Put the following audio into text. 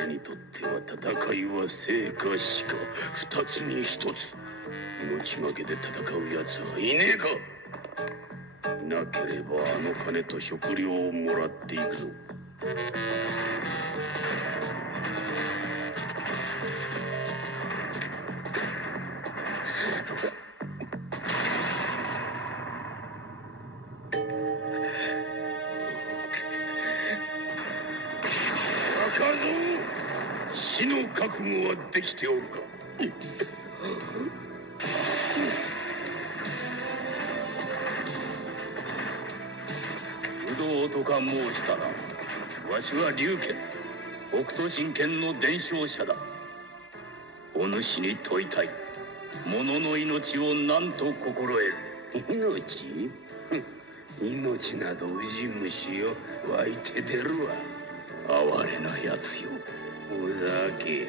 俺にとっては戦いは生か死か、二つに一つ。命がけで戦う奴はいねえか。いなければあの金と食料をもらっていくぞ。若造、死の覚悟はできておるか。有働とか申したな。わしは龍拳、北斗神拳の伝承者だ。お主に問いたい。物の命を何と心得る？命？命などウジ虫よ、湧いて出るわ。哀れなやつよ。お酒。